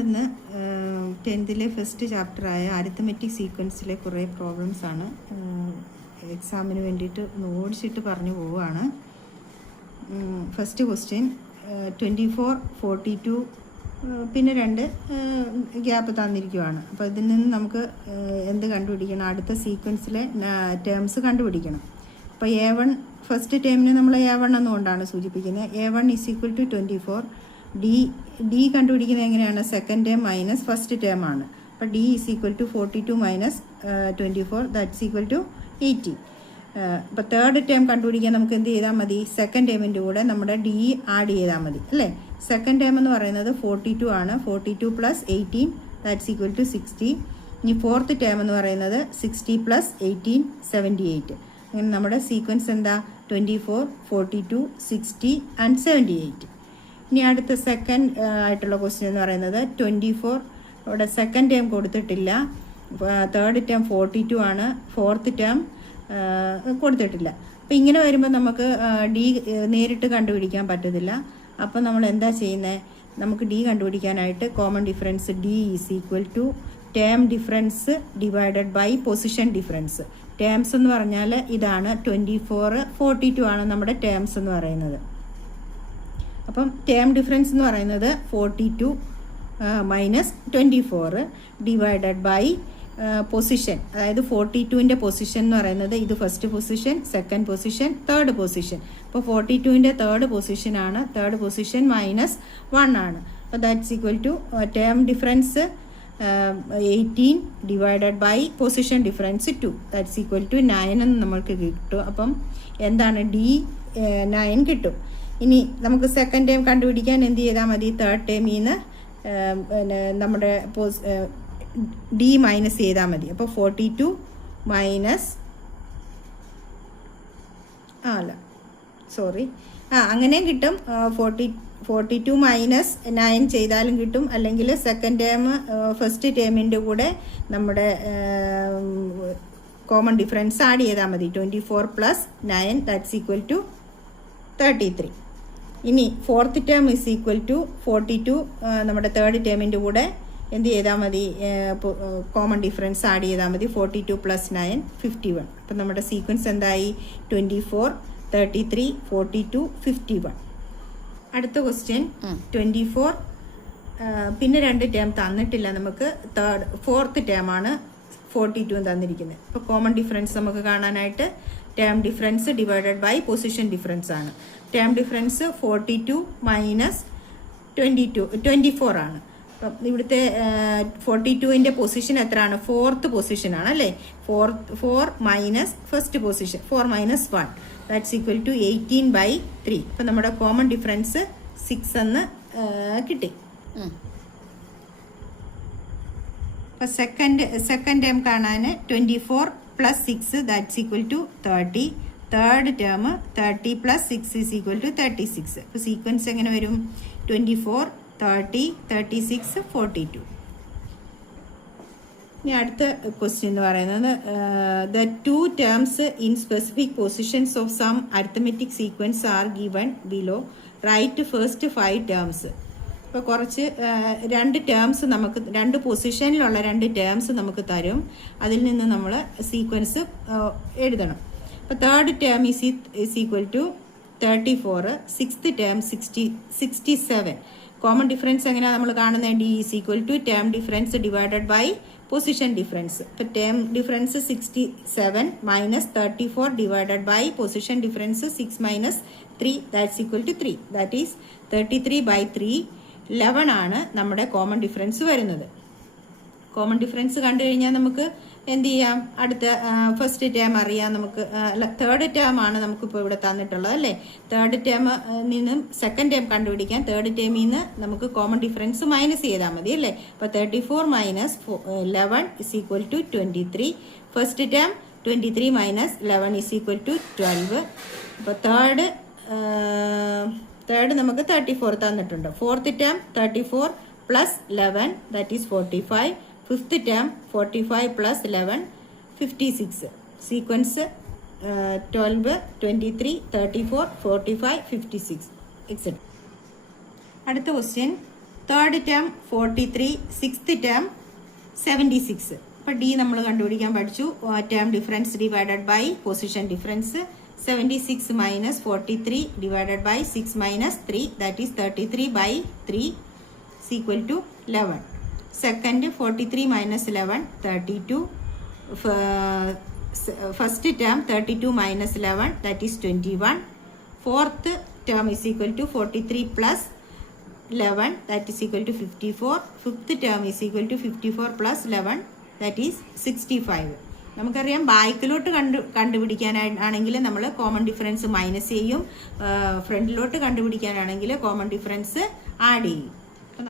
നമ്മളിന്ന് 10th first ചാപ്റ്ററായ arithmetic സീക്വൻസിലെ കുറേ പ്രോബ്ലംസാണ് എക്സാമിന് വേണ്ടിയിട്ട് ഓടിച്ചിട്ട് പറഞ്ഞു പോവുകയാണ്. ഫസ്റ്റ് ക്വസ്റ്റ്യൻ 24, 42 പിന്നെ 2 ഗ്യാപ്പ് തന്നിരിക്കുവാണ്. അപ്പോൾ ഇതിൽ നിന്ന് നമുക്ക് എന്ത് കണ്ടുപിടിക്കണം? അടുത്ത സീക്വൻസിലെ ടേംസ് കണ്ടുപിടിക്കണം. അപ്പോൾ A1 ഫസ്റ്റ് ടേമിന് നമ്മൾ A1 എന്നുകൊണ്ടാണ് സൂചിപ്പിക്കുന്നത്. A1 = 24. ഡി കണ്ടുപിടിക്കുന്നത് എങ്ങനെയാണ്? Second term minus first term ആണ്. അപ്പോൾ D = 42 - 24 = 80. അപ്പോൾ തേർഡ് ടേം കണ്ടുപിടിക്കാൻ നമുക്ക് എന്ത് ചെയ്താൽ മതി? സെക്കൻഡ് ടേമിൻ്റെ കൂടെ നമ്മുടെ D ആഡ് ചെയ്താൽ മതി അല്ലേ? സെക്കൻഡ് ടേം എന്ന് പറയുന്നത് 42 ആണ്. 42 + 18 = 60. ഇനി ഫോർത്ത് ടേം എന്ന് പറയുന്നത് 60 + 18 78. അങ്ങനെ നമ്മുടെ സീക്വൻസ് എന്താ? 24, 42, 60 and 78. ഇനി അടുത്ത സെക്കൻഡ് ആയിട്ടുള്ള ക്വസ്റ്റ്യൻ എന്ന് പറയുന്നത് 24. ഇവിടെ സെക്കൻഡ് ടേം കൊടുത്തിട്ടില്ല. തേർഡ് ടേം 42 ആണ്. ഫോർത്ത് ടേം കൊടുത്തിട്ടില്ല. അപ്പോൾ ഇങ്ങനെ വരുമ്പോൾ നമുക്ക് ഡി നേരിട്ട് കണ്ടുപിടിക്കാൻ പറ്റത്തില്ല. അപ്പോൾ നമ്മൾ എന്താ ചെയ്യുന്നത്? നമുക്ക് ഡി കണ്ടുപിടിക്കാനായിട്ട് common difference D = term difference divided by position difference. Terms എന്ന് പറഞ്ഞാൽ ഇതാണ് 24, 42 ആണ് നമ്മുടെ ടേംസ് എന്ന് പറയുന്നത്. അപ്പം ടേം ഡിഫറൻസ് എന്ന് പറയുന്നത് 42 - 24 ഡിവൈഡഡ് ബൈ പൊസിഷൻ. അതായത് 42ൻ്റെ പൊസിഷൻ എന്ന് പറയുന്നത് ഇത് first position, second position, third position. അപ്പോൾ 42ൻ്റെ തേർഡ് പൊസിഷനാണ്. തേർഡ് പൊസിഷൻ -1 ആണ്. അപ്പോൾ that's equal to term difference 18 divided by position difference 2. That's equal to 9 എന്ന് നമ്മൾക്ക് കിട്ടും. അപ്പം എന്താണ്? D 9 കിട്ടും. ഇനി നമുക്ക് സെക്കൻഡ് ടേം കണ്ടുപിടിക്കാൻ എന്ത് ചെയ്താൽ മതി? തേർഡ് ടേമിൽ നിന്ന് നമ്മുടെ D മൈനസ് ചെയ്താൽ മതി. അപ്പോൾ 42 അങ്ങനെയും കിട്ടും. 42 - 9 ചെയ്താലും കിട്ടും. അല്ലെങ്കിൽ സെക്കൻഡ് ടേം ഫസ്റ്റ് ടേമിൻ്റെ കൂടെ നമ്മുടെ കോമൺ ഡിഫറൻസ് ആഡ് ചെയ്താൽ മതി. 24 + 9 = 33. ഇനി ഫോർത്ത് ടേം = 42 നമ്മുടെ തേർഡ് ടേമിൻ്റെ കൂടെ എന്ത് ചെയ്താൽ മതി? കോമൺ ഡിഫറൻസ് ആഡ് ചെയ്താൽ മതി. 42 + 9 51. അപ്പം നമ്മുടെ സീക്വൻസ് എന്തായി? 24, 33, 42, 51. അടുത്ത ക്വസ്റ്റ്യൻ 24 പിന്നെ 2 ടേം തന്നിട്ടില്ല നമുക്ക്. ഫോർത്ത് ടേമാണ് 42 തന്നിരിക്കുന്നത്. അപ്പോൾ കോമൺ ഡിഫറൻസ് നമുക്ക് കാണാനായിട്ട് term difference divided by position difference ആണ്. ടേം ഡിഫറൻസ് 42 - 24 ആണ്. അപ്പം ഇവിടുത്തെ 42ൻ്റെ പൊസിഷൻ എത്രയാണ്? ഫോർത്ത് പൊസിഷനാണ് അല്ലേ? 4 minus first position 4 - 1 that's equal to 18/3. അപ്പം നമ്മുടെ കോമൺ ഡിഫറൻസ് 6 എന്ന് കിട്ടി. അപ്പം സെക്കൻഡ് ടേം കാണാൻ 24 + 6 that's equal to 30. Third term 30 + 6 = 36. അപ്പോൾ സീക്വൻസ് എങ്ങനെ വരും? 24, 30, 36, 42. ഇനി അടുത്ത ക്വസ്റ്റ്യൻ എന്ന് പറയുന്നത് the 2 terms in specific positions of some arithmetic sequence are given below. Right first 5 terms. ഇപ്പോൾ കുറച്ച് 2 ടേംസ് നമുക്ക് 2 പൊസിഷനിലുള്ള 2 ടേംസ് നമുക്ക് തരും. അതിൽ നിന്ന് നമ്മൾ സീക്വൻസ് എഴുതണം. അപ്പോൾ third term = 34, sixth term 67. Common difference എങ്ങനെയാണ് നമ്മൾ കാണുന്നത്? D = term difference divided by position difference. ഇപ്പോൾ term difference 67 - 34 divided by position difference 6 - 3 that's equal to 3. That is 33/3 11 ആണ് നമ്മുടെ കോമൺ ഡിഫറൻസ് വരുന്നത്. കോമൺ ഡിഫറൻസ് കണ്ടു കഴിഞ്ഞാൽ നമുക്ക് എന്ത് ചെയ്യാം? അടുത്ത ഫസ്റ്റ് ടേം അറിയാം നമുക്ക്. അല്ല, തേർഡ് ടേം ആണ് നമുക്കിപ്പോൾ ഇവിടെ തന്നിട്ടുള്ളത് അല്ലേ? തേർഡ് ടേം നിന്നും സെക്കൻഡ് ടേം കണ്ടുപിടിക്കാൻ തേർഡ് ടേമിൽ നിന്ന് നമുക്ക് കോമൺ ഡിഫറൻസ് മൈനസ് ചെയ്താൽ മതി അല്ലേ? അപ്പോൾ 34 - 11 = 23. First term 23 - 11 = 12. അപ്പോൾ തേർഡ് നമുക്ക് 34 തന്നിട്ടുണ്ട്. Fourth term 34 + 11 that is 45. Fifth term 45 + 11 56. Sequence 12, 23, 34, 45, 56 etcetera. അടുത്ത question third term 43, sixth term 76. അപ്പോൾ ഡി നമ്മൾ കണ്ടുപിടിക്കാൻ പഠിച്ചു. Term difference divided by position difference. 76 minus 43 divided by 6 minus 3, that is 33 by 3 is equal to 11. Second, 43 minus 11, 32. First term 32 minus 11, that is 21. Fourth term is equal to 43 plus 11, that is equal to 54. Fifth term is equal to 54 plus 11, that is 65. നമുക്കറിയാം ബാക്കിലോട്ട് കണ്ടുപിടിക്കാനാണെങ്കിൽ നമ്മൾ common difference minus ചെയ്യും, ഫ്രണ്ടിലോട്ട് കണ്ടുപിടിക്കാനാണെങ്കിൽ common difference add ചെയ്യും.